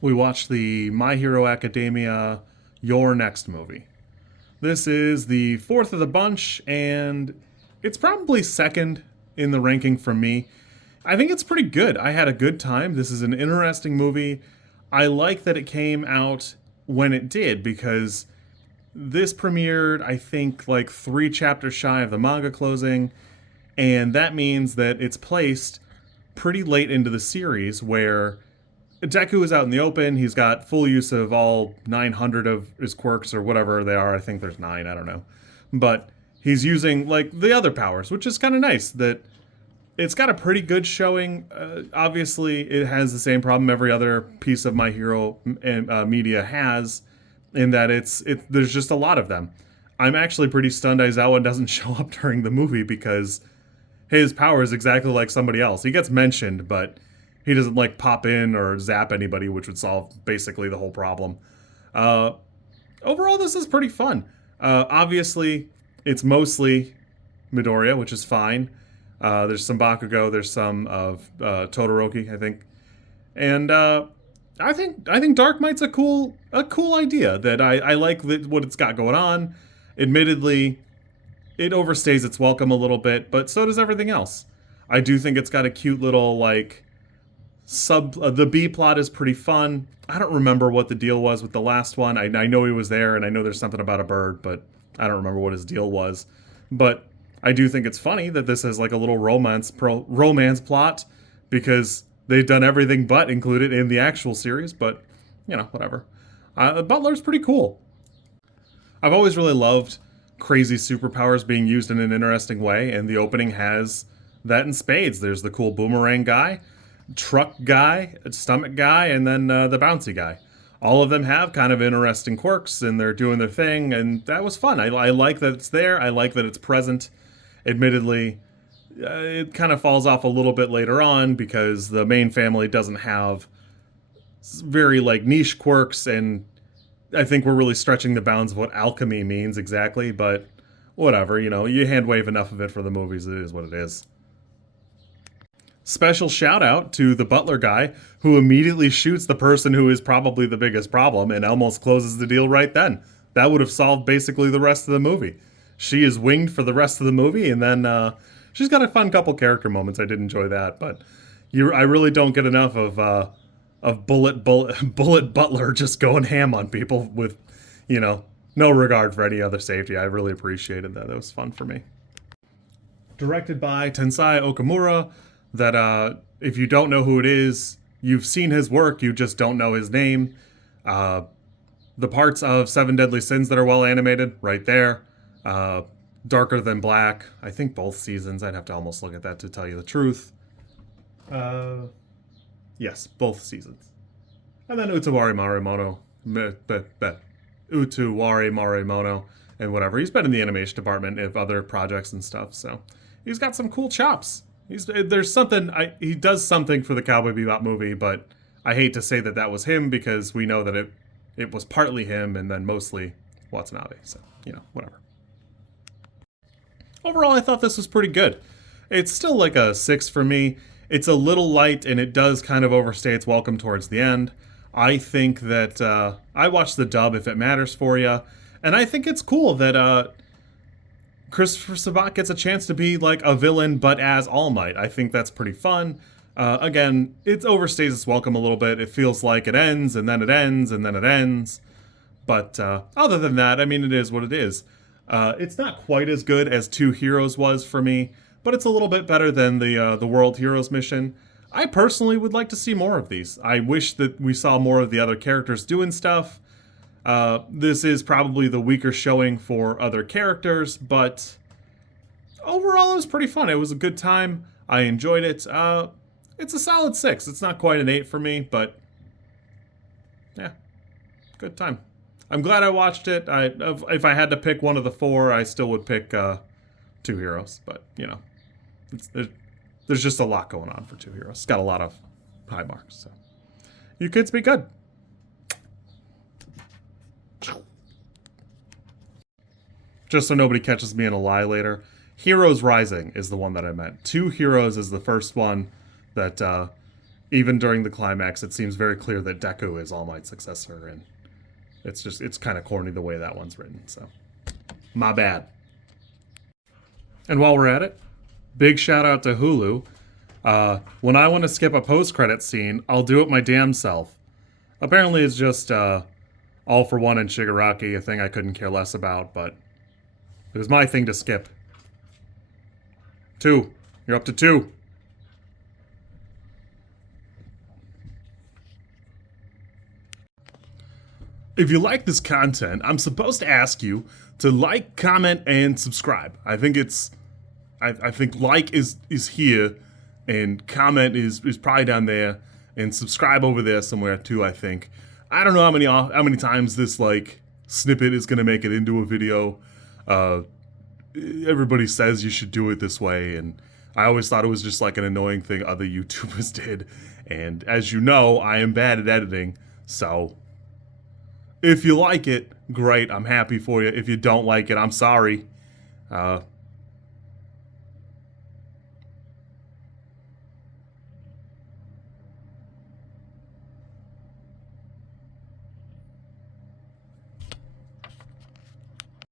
we watched the My Hero Academia Your Next movie. This is the fourth of the bunch, and it's probably second in the ranking for me. I think it's pretty good. I had a good time. This is an interesting movie. I like that it came out when it did because this premiered, I think, like 3 chapters shy of the manga closing, and that means that it's placed pretty late into the series where Deku is out in the open. He's got full use of all 900 of his quirks or whatever they are. I think there's 9, I don't know. But he's using like the other powers, which is kind of nice that it's got a pretty good showing. Obviously, it has the same problem every other piece of My Hero media has, in that there's just a lot of them. I'm actually pretty stunned Aizawa doesn't show up during the movie because his power is exactly like somebody else. He gets mentioned, but he doesn't like pop in or zap anybody, which would solve basically the whole problem. Uh, Overall, this is pretty fun. Obviously, it's mostly Midoriya, which is fine. There's some Bakugo, there's some of Todoroki, I think, and I think Dark Might's a cool idea that I like what it's got going on. Admittedly, it overstays its welcome a little bit, but so does everything else. I do think it's got a cute little like the B plot is pretty fun. I don't remember what the deal was with the last one. I know he was there, and I know there's something about a bird, but I don't remember what his deal was. But I do think it's funny that this has like a little romance plot because they've done everything but include it in the actual series. But whatever. Butler's pretty cool. I've always really loved crazy superpowers being used in an interesting way, and the opening has that in spades. There's the cool boomerang guy, truck guy, stomach guy, and then the bouncy guy. All of them have kind of interesting quirks, and they're doing their thing, and that was fun. I like that it's there. I like that it's present. Admittedly, it kind of falls off a little bit later on because the main family doesn't have very like niche quirks, and I think we're really stretching the bounds of what alchemy means exactly, but whatever, you hand wave enough of it for the movies, it is what it is. Special shout out to the butler guy who immediately shoots the person who is probably the biggest problem and almost closes the deal right then. That would have solved basically the rest of the movie. She is winged for the rest of the movie, and then she's got a fun couple character moments. I did enjoy that, but I really don't get enough of bullet Butler just going ham on people with, no regard for any other safety. I really appreciated that. That was fun for me. Directed by Tensai Okamura. That if you don't know who it is, you've seen his work, you just don't know his name. The parts of Seven Deadly Sins that are well animated, right there. Darker Than Black, I think both seasons. I'd have to almost look at that to tell you the truth. Yes, both seasons. And then Utawari Marimono. Utawari Marimono and whatever. He's been in the animation department of other projects and stuff, so he's got some cool chops. There's something, he does something for the Cowboy Bebop movie, but I hate to say that was him because we know that it was partly him and then mostly Watanabe, so, whatever. Overall, I thought this was pretty good. It's still like a 6 for me. It's a little light, and it does kind of overstay its welcome towards the end. I think that I watched the dub if it matters for you, and I think it's cool that Christopher Sabat gets a chance to be like a villain, but as All Might. I think that's pretty fun. Again, it overstays its welcome a little bit. It feels like it ends, and then it ends, and then it ends. But other than that, I mean, it is what it is. It's not quite as good as Two Heroes was for me, but it's a little bit better than the World Heroes mission. I personally would like to see more of these. I wish that we saw more of the other characters doing stuff. This is probably the weaker showing for other characters, but overall it was pretty fun. It was a good time. I enjoyed it. It's a solid 6. It's not quite an 8 for me, but yeah, good time. I'm glad I watched it. If I had to pick one of the 4, I still would pick Two Heroes, but there's just a lot going on for Two Heroes. It's got a lot of high marks, so you kids be good. Just so nobody catches me in a lie later, Heroes Rising is the one that I meant. Two Heroes is the first one that Even during the climax, it seems very clear that Deku is All Might's successor, and it's kind of corny the way that one's written. So, my bad. And while we're at it, big shout out to Hulu. When I want to skip a post-credit scene, I'll do it my damn self. Apparently, it's just All for One and Shigaraki, a thing I couldn't care less about, but it was my thing to skip. 2. You're up to 2. If you like this content, I'm supposed to ask you to like, comment, and subscribe. I think like is here, and comment is probably down there, and subscribe over there somewhere too. I think. I don't know how many times this like snippet is gonna make it into a video. Everybody says you should do it this way, and I always thought it was just like an annoying thing other YouTubers did. And as you know, I am bad at editing, so if you like it, great, I'm happy for you. If you don't like it, I'm sorry.